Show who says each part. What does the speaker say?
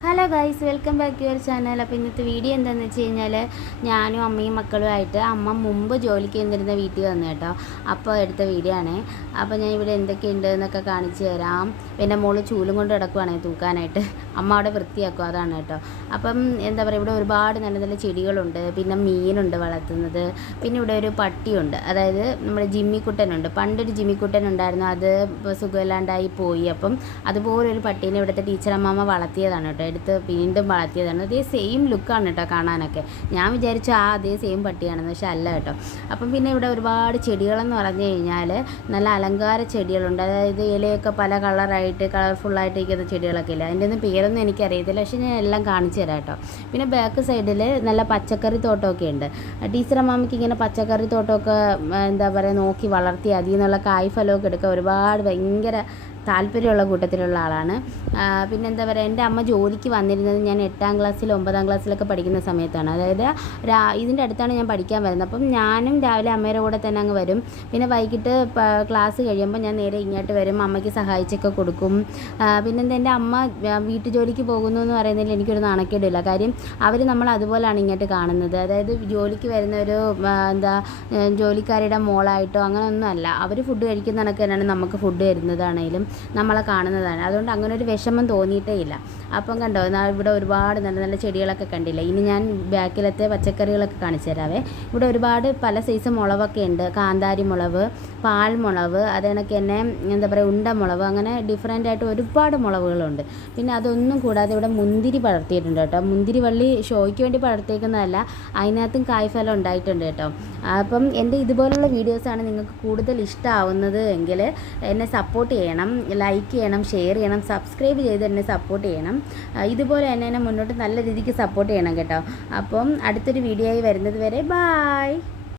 Speaker 1: Hello guys welcome back your channel അപ്പോൾ ഇന്നത്തെ video എന്താണെന്ന് വെച്ച് കഴിഞ്ഞാൽ ഞാനും അമ്മയും മക്കളുമായിട്ട് അമ്മ മുമ്പ് ജോലിക്ക് ചെയ്തിരുന്ന വീട്ടിൽ വന്നു കേട്ടോ. അപ്പോൾ എടുത്ത വീഡിയോ ആണ്. അപ്പോൾ ഞാൻ ഇവിടെ എന്തൊക്കെയുണ്ട് എന്നൊക്കെ കാണിച്ചു തരാം. പിന്നെ മോൾ ചൂലും കൊണ്ട് കിടക്കുവാണേ തൂക്കാനായിട്ട്. അമ്മ അവിടെ വൃത്തിയാക്കും അതാണ് കേട്ടോ. അപ്പം എന്താ പറയുക ഇവിടെ ഒരുപാട് നല്ല നല്ല ചെടികളുണ്ട്. പിന്നെ മീനുണ്ട് വളർത്തുന്നത്. പിന്നെ ഇവിടെ ഒരു പട്ടിയുണ്ട്. അതായത് നമ്മുടെ ജിമ്മിക്കുട്ടനുണ്ട്. പണ്ടൊരു ജിമ്മിക്കുട്ടൻ ഉണ്ടായിരുന്നു അത് സുഖമില്ലാണ്ടായി പോയി. അപ്പം അതുപോലൊരു പട്ടീനെ ഇവിടുത്തെ ടീച്ചർ അമ്മമ്മ വളർത്തിയതാണ് കേട്ടോ. എടുത്ത് വീണ്ടും വളർത്തിയതാണ്. അതേ സെയിം ലുക്കാണ് കേട്ടോ കാണാനൊക്കെ. ഞാൻ വിചാരിച്ചു ആ അതേ സെയിം പട്ടിയാണെന്ന് പക്ഷെ അല്ല കേട്ടോ അപ്പം പിന്നെ ഇവിടെ ഒരുപാട് ചെടികളെന്ന് പറഞ്ഞു കഴിഞ്ഞാൽ നല്ല അലങ്കാര ചെടികളുണ്ട്. അതായത് ഇലയൊക്കെ പല കളറായിട്ട് കളർഫുള്ളായിട്ട് ഇരിക്കുന്ന ചെടികളൊക്കെ ഇല്ല? അതിന്റെ ഒന്നും പേരൊന്നും എനിക്കറിയത്തില്ല. പക്ഷേ ഞാൻ എല്ലാം കാണിച്ചു തരാം കേട്ടോ പിന്നെ ബാക്ക് സൈഡിൽ നല്ല പച്ചക്കറി തോട്ടമൊക്കെ ഉണ്ട്. ടീച്ചർ അമ്മാമ്മയ്ക്ക് ഇങ്ങനെ പച്ചക്കറി തോട്ടമൊക്കെ എന്താ പറയുക നോക്കി വളർത്തി അതിൽ നിന്നുള്ള കായ്ഫലമൊക്കെ എടുക്കുക ഒരുപാട് ഭയങ്കര താല്പര്യമുള്ള കൂട്ടത്തിലുള്ള ആളാണ്. പിന്നെ പിന്നെന്താ പറയുക എന്റെ അമ്മ ജോലിക്ക് വന്നിരുന്നത് ഞാൻ എട്ടാം ക്ലാസ്സിൽ ഒമ്പതാം ക്ലാസ്സിലൊക്കെ പഠിക്കുന്ന സമയത്താണ്. അതായത് രാ ഇതിന്റെ അടുത്താണ് ഞാൻ പഠിക്കാൻ വരുന്നത്. അപ്പം ഞാനും രാവിലെ അമ്മയുടെ കൂടെ തന്നെ അങ്ങ് വരും. പിന്നെ വൈകിട്ട് ക്ലാസ് കഴിയുമ്പോൾ ഞാൻ നേരെ ഇങ്ങോട്ട് വരും. അമ്മയ്ക്ക് സഹായിച്ചൊക്കെ കൊടുക്കും. പിന്നെന്താ എന്റെ അമ്മ വീട്ടു ജോലിക്ക് പോകുന്നു എന്ന് പറയുന്നതിൽ എനിക്കൊരു നാണക്കേടില്ല. കാര്യം അവർ നമ്മൾ അതുപോലെയാണ് ഇങ്ങോട്ട് കാണുന്നത്. അതായത് ജോലിക്ക് വരുന്ന ഒരു എന്താ ജോലിക്കാരുടെ മോളായിട്ടോ അങ്ങനെയൊന്നും അല്ല. അവർ ഫുഡ് കഴിക്കുന്ന കണക്ക് തന്നെയാണ് നമുക്ക് ഫുഡ് വരുന്നതാണെങ്കിലും നമ്മളെ കാണുന്നതാണ്. അതുകൊണ്ട് അങ്ങനെ ഒരു വിഷമം തോന്നിയിട്ടേ ഇല്ല. അപ്പം കണ്ടോ? ഇവിടെ ഒരുപാട് നല്ല നല്ല ചെടികളൊക്കെ കണ്ടില്ലേ? ഇനി ഞാൻ ബാക്കിലത്തെ പച്ചക്കറികളൊക്കെ കാണിച്ചു തരാവേ. ഇവിടെ ഒരുപാട് പല സൈസ് മുളവൊക്കെ ഉണ്ട്. കാന്താരി മുളക് പാൽമുളക് അത് കണക്ക് തന്നെ എന്താ പറയുക ഉണ്ടമുളക് അങ്ങനെ ഡിഫറെന്റ് ആയിട്ട് ഒരുപാട് മുളവുകളുണ്ട്. പിന്നെ അതൊന്നും കൂടാതെ ഇവിടെ മുന്തിരി പടർത്തിയിട്ടുണ്ട് കേട്ടോ. മുന്തിരി വള്ളി ഷോയ്ക്ക് വേണ്ടി പടർത്തിയേക്കുന്നതല്ല അതിനകത്തും കായ്ഫലം ഉണ്ടായിട്ടുണ്ട് കേട്ടോ. അപ്പം എന്റെ ഇതുപോലുള്ള വീഡിയോസാണ് നിങ്ങൾക്ക് കൂടുതൽ ഇഷ്ടമാവുന്നത് എങ്കിൽ എന്നെ സപ്പോർട്ട് ചെയ്യണം ലൈക്ക് ചെയ്യണം ഷെയർ ചെയ്യണം സബ്സ്ക്രൈബ് ചെയ്ത് എന്നെ സപ്പോർട്ട് ചെയ്യണം. ഇതുപോലെ തന്നെ മുന്നോട്ട് നല്ല രീതിക്ക് സപ്പോർട്ട് ചെയ്യണം കേട്ടോ. അപ്പം അടുത്തൊരു വീഡിയോ ആയി വരുന്നത് വരെ ബായ്